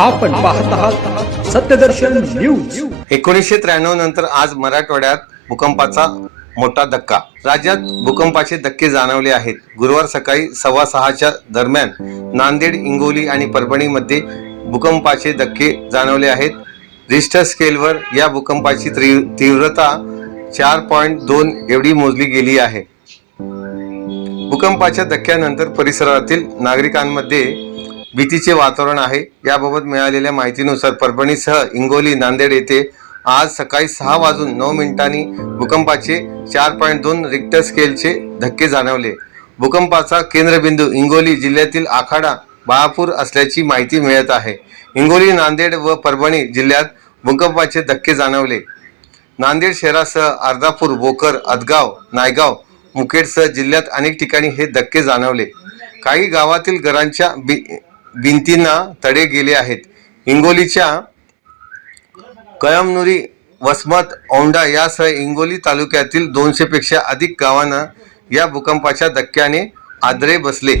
आपण पाहत आहात सत्यदर्शन न्यूज. एकोणीसशे त्र्याण्णव नंतर आज मराठवाड्यात भूकंपाचा मोठा धक्का. राज्यात भूकंपाचे धक्के जाणवले आहेत. गुरुवार सकाळी सव्वा सहाच्या दरम्यान नांदेड इंगोली आणि परभणीमध्ये भूकंपाचे धक्के जाणवले आहेत. रिस्टर स्केलवर या भूकंपाची तीव्रता चार पॉईंट दोन एवढी मोजली गेली आहे. भूकंपाच्या धक्क्यानंतर परिसरातील नागरिकांमध्ये भीतीचे वातावरण आहे. याबाबत मिळालेल्या माहितीनुसार परभणीसह इंगोली नांदेड येथे आज सकाळी सहा वाजून नऊ मिनिटांनी भूकंपाचे चार पॉईंट दोन रिक्टर स्केलचे धक्के जाणवले. भूकंपाचा केंद्रबिंदू इंगोली जिल्ह्यातील आखाडा बाळापूर असल्याची माहिती मिळत आहे. इंगोली नांदेड व परभणी जिल्ह्यात भूकंपाचे धक्के जाणवले. नांदेड शहरासह अर्धापूर बोकर अदगाव नायगाव मुखेडसह जिल्ह्यात अनेक ठिकाणी हे धक्के जाणवले. काही गावातील घरांच्या बी भिंतींना तडे गेले आहेत. हिंगोलीच्या कळमनुरी वसमत औंढा यासह हिंगोली तालुक्यातील दोनशेपेक्षा अधिक गावांना या भूकंपाच्या धक्क्याने आदरे बसले.